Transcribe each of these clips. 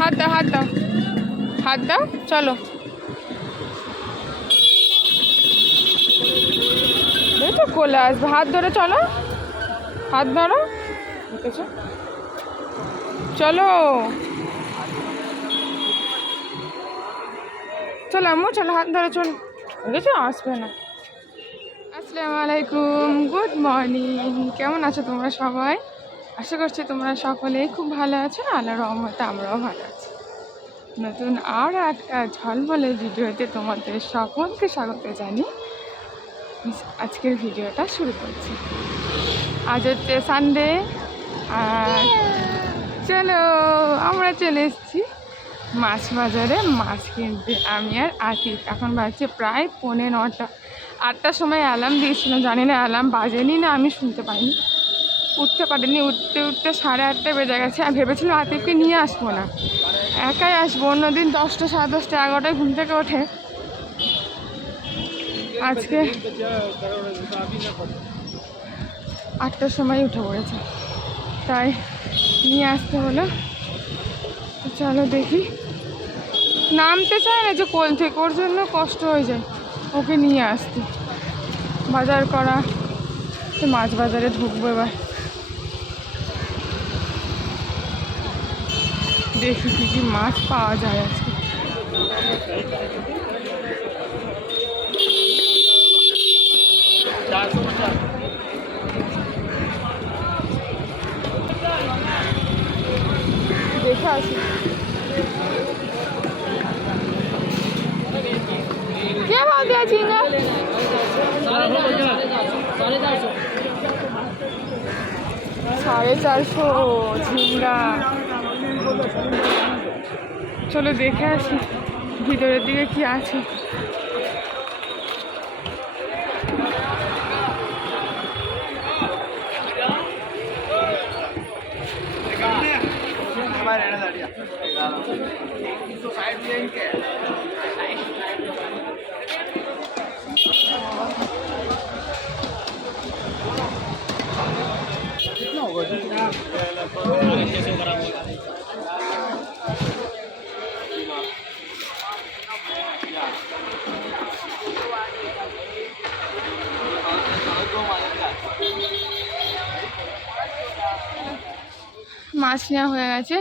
হাত দাও, হাত দাও, হাত দাও, চলো। দেখো কোলে আসবে, হাত ধরে চলো, হাত ধরো, ঠিক আছে চলো চলো আম্মু, চলো হাত ধরে চলো, ঠিক আছে আসবে না। আসসালামু আলাইকুম, গুড মর্নিং। কেমন আছো তোমরা সবাই? আশা করছি তোমরা সকলেই খুব ভালো আছো। আল্লাহর রহমতে আমরাও ভালো আছি। নতুন আরও একটা ঝলমলে ভিডিওতে তোমাদের সকলকে স্বাগত জানি। আজকের ভিডিওটা শুরু করছি। আজ হচ্ছে সানডে, আর চলো আমরা চলে এসেছি মাছ বাজারে মাছ কিনতে। আমি আর আতিক, এখন বাজছে প্রায় 9:45। 8টার সময় অ্যালার্ম দিয়েছিল, জানি না অ্যালার্ম বাজেনি না আমি শুনতে পাইনি, উঠতে পারিনি। উঠতে 8:30 বেজে গেছে। আর ভেবেছিলাম আতিককে নিয়ে আসবো না, একাই আসবো। অন্যদিন 10টা, 10:30, 11টায় ঘুম থেকে ওঠে, আজকে 8টার সময় উঠে পড়েছে, তাই নিয়ে আসতে হলো। চলো দেখি, নামতে চায় না যে কোল থেকে, ওর জন্য কষ্ট হয়ে যায় ওকে নিয়ে আসতে। বাজার করা, মাছ বাজারে ঢুকবো এবার, দেখি কী কী মাছ পাওয়া যায় আজকে। দেখে আসি কে ভাव दिया झींगा? 450 ঝিঙ্গা। চলো দেখে আসি ভিতরের দিকে কি আছে। মাছ নেওয়া হয়ে গেছে,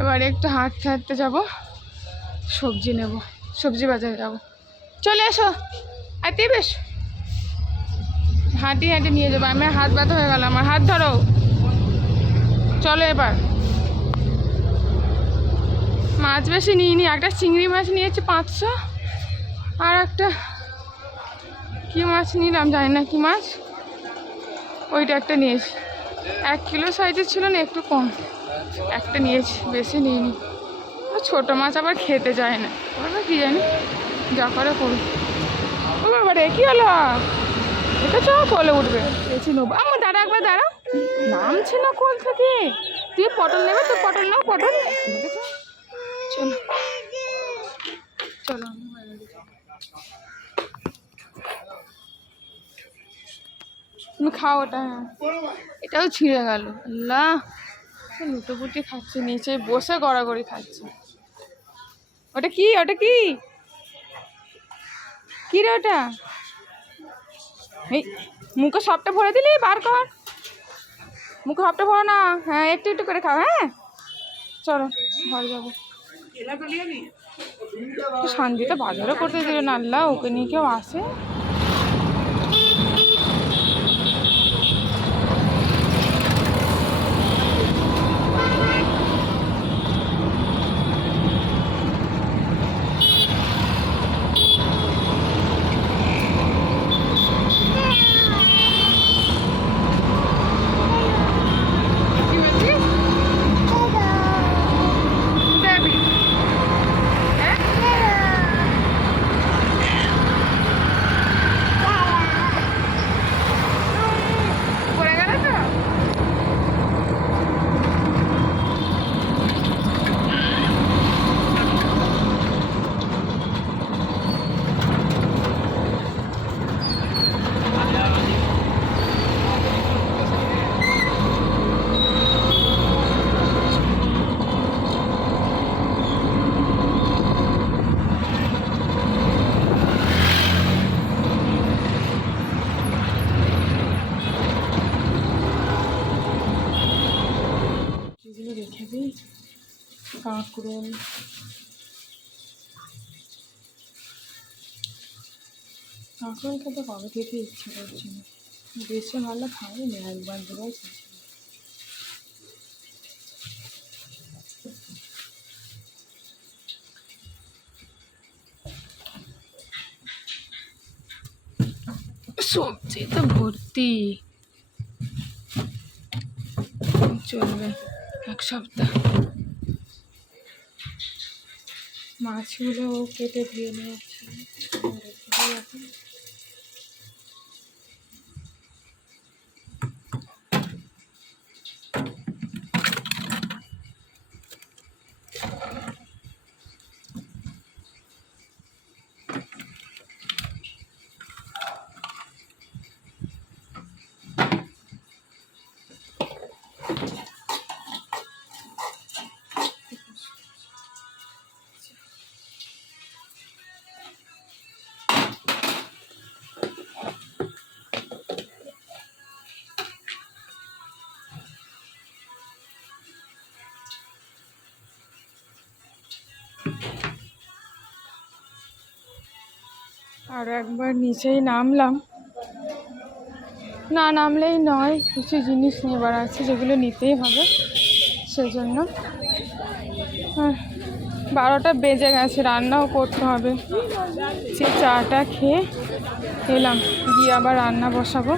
এবারে একটু হাঁটতে হাঁটতে যাবো, সবজি নেব, সবজি বাজারে যাব। চলে এসো আতি, বেশ হাঁটি হাঁটি নিয়ে যাবো। আমি হাত ব্যথা হয়ে গেল আমার, হাত ধরো। চলো এবার, মাছ বেশি নিইনি, একটা চিংড়ি মাছ নিয়েছি 500, আর একটা কি মাছ নিলাম জানি না কি মাছ, ওইটা একটা নিয়েছি। 1 কিলো সাইজের ছিল না, একটু কম, একটা নিয়েছি, বেশি নিইনি। ছোটো মাছ আবার খেতে যায় না, ওরা কি জানি, যা করে করুন। ও বাবা রে, কী হলো? এটা চ, কোলে উঠবে, বেশি নেবো। আমার দাঁড়া, একবার দাঁড়া, নামছে না কোল থেকে। তুই পটল নেবে তো পটল নাও, পটল চলো চলো। তুমি খাও ওটা, এটাও ছিঁড়ে গেল। আল্লাহ, লুটোপুটি খাচ্ছে, নিচে বসে গড়াগড়ি খাচ্ছে। ওটা কি, ওটা কি, কি রে ওটা? এই মুখে সবটা ভরে দিলি, বার কর, মুখে সবটা ভরো না। হ্যাঁ একটু একটু করে খাও। হ্যাঁ চলো ঘরে যাবো। শান্তিতে বাজারও করতে দিল না, আল্লাহ ওকে নিয়ে কেউ আসে। কাঁকরোল, কাঁকরোল খেতে কবে থেকে ইচ্ছে করছে না, বেশি ভালো খাইনি, একবার দুবার খেয়েছি। সবজি তো ভর্তি, চলবে এক সপ্তাহ। মাছগুলো কেটে ধুয়ে নিয়েছি। আর একবার নিচেই নামলাম, না নামলেই নয়, কিছু জিনিস নেবার আছে যেগুলো নিতেই হবে, সেজন্য 12টা বেজে গেছে, রান্নাও করতে হবে। সে চাটা খেয়ে এলাম, গিয়ে আবার রান্না বসাবো।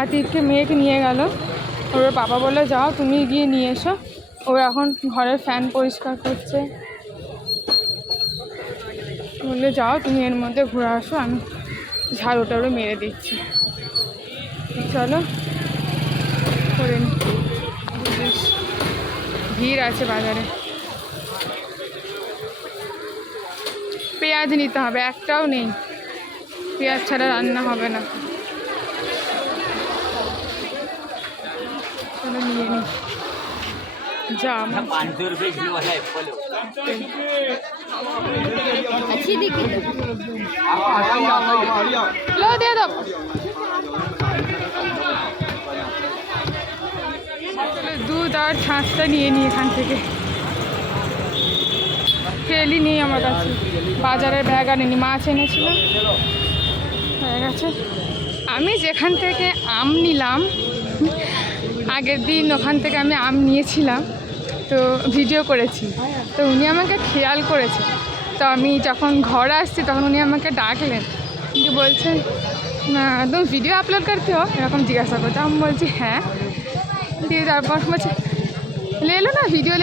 আতিফকে মেয়েকে নিয়ে গেল, ওর বাবা বলে যাও তুমি গিয়ে নিয়ে এসো। ও এখন ঘরের ফ্যান পরিষ্কার করছে, বললে যাও তুমি এর মধ্যে ঘুরে আসো, আমি ঝাড়ু টাড়ু মেরে দিচ্ছি। চলো করে নি, ভিড় আছে বাজারে। পেঁয়াজ নিতে হবে, একটাও নেই, পেঁয়াজ ছাড়া রান্না হবে না। চলো নিয়ে নি, যা লো দিয়ে দাও। দুধ আর ছাঁচটা নিয়ে নিই এখান থেকে, তেলই নেই আমার কাছে, বাজারের ব্যাগ আনিনি, মাছ এনেছিলাম হয়ে গেছে। আমি যেখান থেকে আম নিলাম, আগের দিন ওখান থেকে আমি আম নিয়েছিলাম, তো ভিডিও করেছি, তো উনি আমাকে খেয়াল করেছে। তো আমি যখন ঘরে আসছি তখন উনি আমাকে ডাকলেন, কিন্তু বলছেন না তুমি ভিডিও আপলোড করতে হো, এরকম জিজ্ঞাসা করতে। আমি বলছি হ্যাঁ, দিয়ে তারপর বলছে ले लो ना वीडियो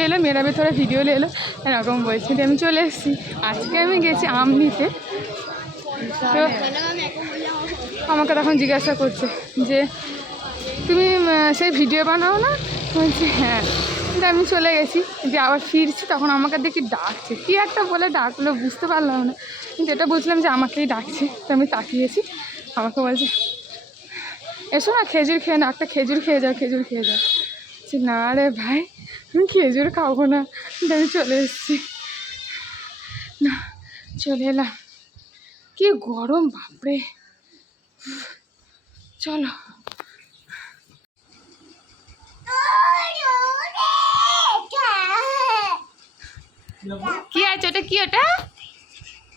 ले लो मेरा भी थोड़ा वीडियो ले लो, এরকম বলছি। আমি চলে এসেছি, আজকে আমি গেছি আম নিতে, তো আমাকে তখন জিজ্ঞাসা করছে যে তুমি সেই ভিডিও বানাও না, বলছি হ্যাঁ। কিন্তু আমি চলে গেছি, যে আবার ফিরছি তখন আমাকে দেখি ডাকছে, কী একটা বলে ডাকলো বুঝতে পারলাম না, কিন্তু এটা বুঝলাম যে আমাকেই ডাকছে। তো আমি তাকিয়েছি, আমাকে বলছে এসো না খেজুর খেয়ে না, একটা খেজুর খেয়ে যাও, খেজুর খেয়ে যাও। না রে ভাই আমি খেজুর খাবো না, আমি চলে এসেছি, না চলে এলাম। কি গরম বাপরে, চলো। কি আছে ওটা, কি ওটা?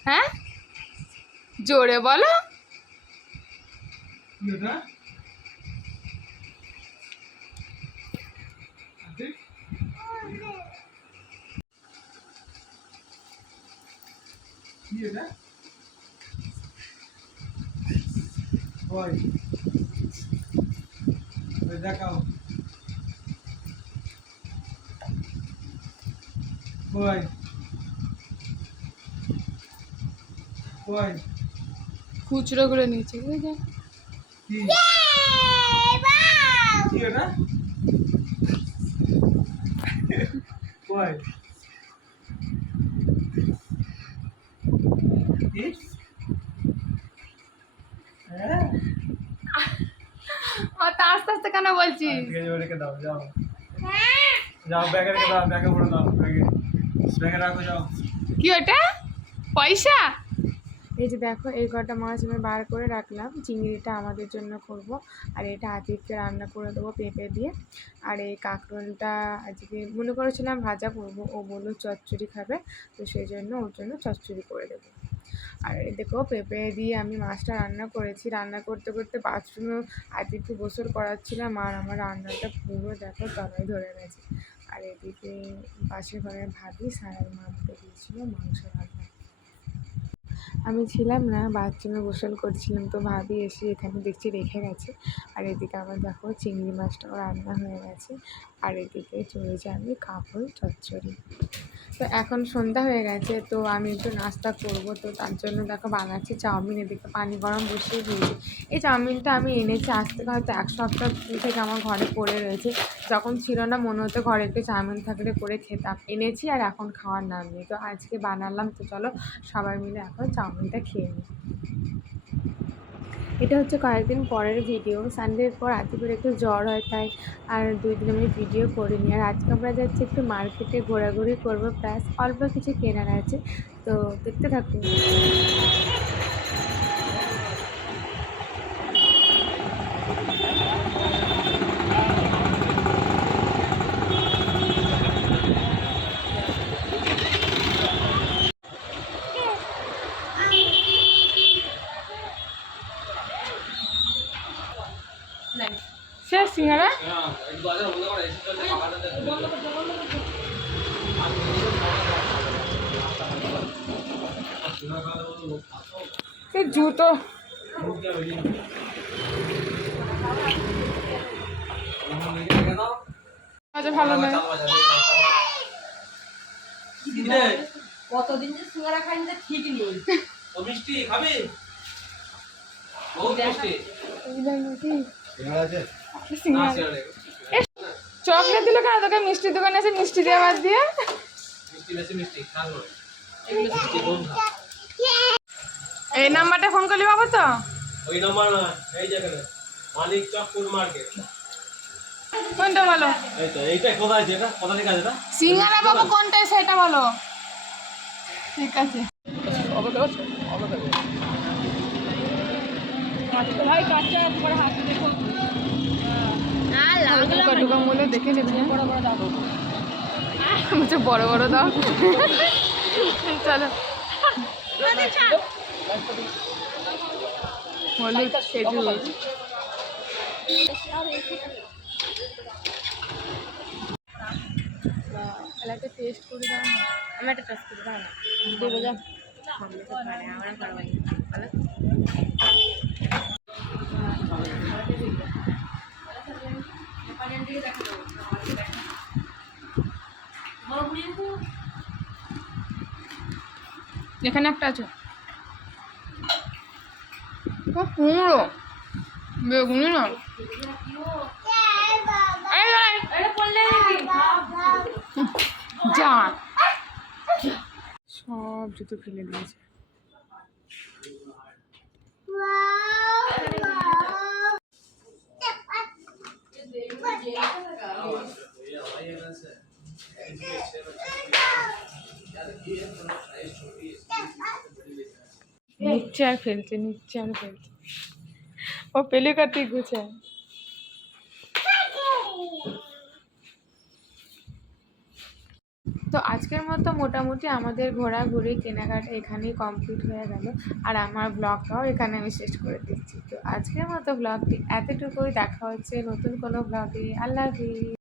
হ্যাঁ জোরে বলো। দেখাও খুচরো করে নিয়েছে, আস্তে আস্তে কেন বলছি, দাও যাও যাও, ব্যাগে রেখে দাও, ব্যাগে ভরে দাও, ব্যাগে রাখো, যাও। কি ওটা পয়সা? এই যে দেখো, এই কটা মাছ আমি বার করে রাখলাম। চিংড়িটা আমাদের জন্য করব, আর এটা আতিফকে রান্না করে দেবো পেঁপে দিয়ে। আর এই কাঁকরোলটা আজকে মনে করেছিলাম ভাজা করবো, ও বললো চচ্চড়ি খাবে, তো সেই জন্য ওর জন্য চচ্চড়ি করে দেবো। আর এই দেখো, পেঁপে দিয়ে আমি মাছটা রান্না করেছি। রান্না করতে করতে বাথরুমেও আতিফকে গোসল করাচ্ছিলাম, আর আমার রান্নাটা পুরো দেখো তলায় ধরে গেছে। আর এদিকে পাশের ঘরের ভাবি সারাই মামকে দিয়েছিল মাংস রান্না। আমি ছিলাম না, বাথরুমে গোসল করছিলাম, তো ভাবি এসে এখানে দেখছি রেখে গেছে। আর এদিকে আবার দেখো চিংড়ি মাছটাও রান্না হয়ে গেছে। আর এদিকে চলেছে আমি কাঁকরোল চচ্চড়ি। তো এখন সন্ধ্যা হয়ে গেছে, তো আমি একটু নাস্তা করব, তো তার জন্য দেখো বানাচ্ছি চাউমিন। এদিকে পানি গরম বসিয়ে দিয়েছি। এই চাউমিনটা আমি এনেছি আজ থেকে হয়তো 1 সপ্তাহ থেকে আমার ঘরে পড়ে রয়েছে। যখন ছিল না মনে হতো ঘরে একটু চাউমিন থাকলে করে খেতাম, এনেছি আর এখন খাওয়ার নাম নেই। তো আজকে বানালাম, তো চলো সবাই মিলে এখন চাউমিনটা খেয়ে নিই। এটা হচ্ছে কয়েকদিন পরের ভিডিও। সানডের পর আতিফের একটু জ্বর হয়, তাই আর 2 দিন আমি ভিডিও করিনি। আর আজকে আমরা যাচ্ছি একটু মার্কেটে ঘোরাঘুরি করবো, প্লাস অল্প কিছু কেনার আছে, তো দেখতে থাকুন। শেষ সিঙ্গারা জুতো ভালো নয়। কতদিন যে সিঙ্গারা খাইনি যে ঠিক নেই। ও মিষ্টি খাবি? বহুত মিষ্টি। চকলেট দিল কেন তোকে? মিষ্টির দোকানে এসে মিষ্টি দিয়ে বাদ দিয়ে মিষ্টি বেশি মিষ্টি খান না। এগুলো মিষ্টি কম খা। এই নাম্বারটা ফোন করলি বাবু তো? ওই নাম্বার না, এই যেখানে মালিক চক ফুড মার্কেট। কোনটা বলো? এই তো এইটা কোথায় আছে? এটা কোথা থেকে আছে এটা? সিঙ্গারা বাবু কোনটাই সেটা বলো। ঠিক আছে ভাই, কাঁচা তোমার হাতে দেখো। দুর্গা মূল্য দেখে নেবেন, বড় বড় দাও। মুঝে বড় বড় দাও। চলো হলুদ খেজুর। একটা টেস্ট করে দাও না। আমি একটা টেস্ট করে দাও না। দেবো যা। আমরা করবাই ভালো। এখানে একটা আছে কুমড়ো বেগুনি না। যা সব জুতো ফেলে দিয়েছে। নিচ্ছে আর ফেলছে, নিচ্ছে আর ফেলছে। ও পেলে কাটি গুছায়। তো আজকের মতো মোটামুটি আমাদের ঘোরাঘুরি কেনাকাটা এখানেই কমপ্লিট হয়ে গেল। আর আমার ব্লগটাও এখানে আমি শেষ করে দিচ্ছি। তো আজকের মতো ব্লগটি এতটুকুই। দেখা হচ্ছে নতুন কোনো ব্লগে। আল্লাহ হাফিজ।